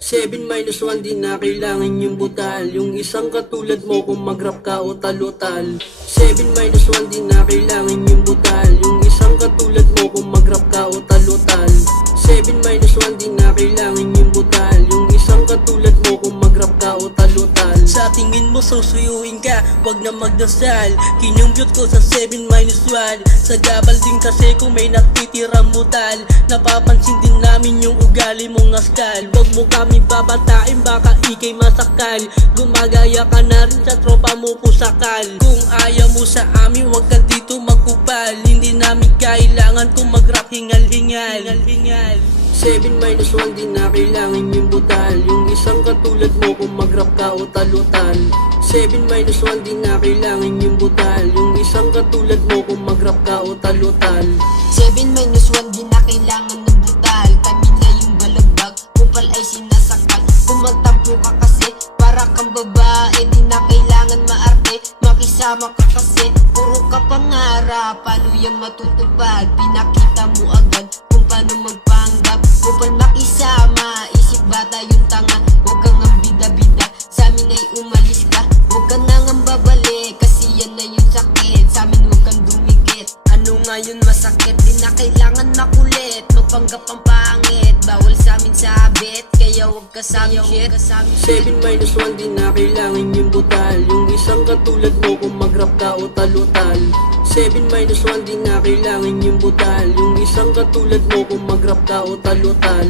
7 minus 1 di na kailangan yung butal. Yung isang katulad mo kung mag-rap ka o talutal. 7 minus 1 di na kailangan yung butal. Yung isang katulad mo kung mag-rap ka o talutal. 7 minus 1 di na kailangan yung butal. Yung isang katulad mo kung mag-rap ka o talutal. Sa tingin mo susuyuin ka, wag na magdasal. Kinumbyot ko sa 7 minus 1. Sa gabal din kasi kung may natitirang butal. Napapansin din namin yung ugali mong askal. Wag mo kami babatain, baka ikay masakal. Gumagaya ka na rin sa tropa mo pusakal. Kung ayaw mo sa amin, wag ka dito magkupal. Hindi namin kailangan kung mag-rap hingal-hingal. 7 minus 1 di na kailangan yung butal. Yung isang katulad mo kung mag-rap ka o talutal. 7 minus 1 di na kailangan yung butal. Yung isang katulad mo kung mag-rap ka o talutal. 7 minus 1 di na kailangan ng butal. Kami na yung balagbag, kupal ay sinasakal. Kung magtampo ka kasi, para kang babae. Di na kailangan maarte, makisama ka kasi. Puro ka pangarap, paano yung matutupad? Pinakita mo agad kung paano magpanggap. Kupal makisama, isip bata yung tanga. Huwag kang ang bida-bida, sa amin ay umalis ka. Huwag ka nang ang babalik, kasi yan na yung sakit. Sa amin huwag kang dumikit. Ano nga yun masakit, di na kailangan makulit. Magpanggap ang pangit, bawal sa amin sabit. Kaya huwag ka sa amin shit. 7 minus 1 di na kailangan yung butal. Yung isang katulad mo kung mag-rap ka o talutal. 7 minus 1 di na kailangan yung butal. Yung isang katulad mo kung mag-rap ka o talutal.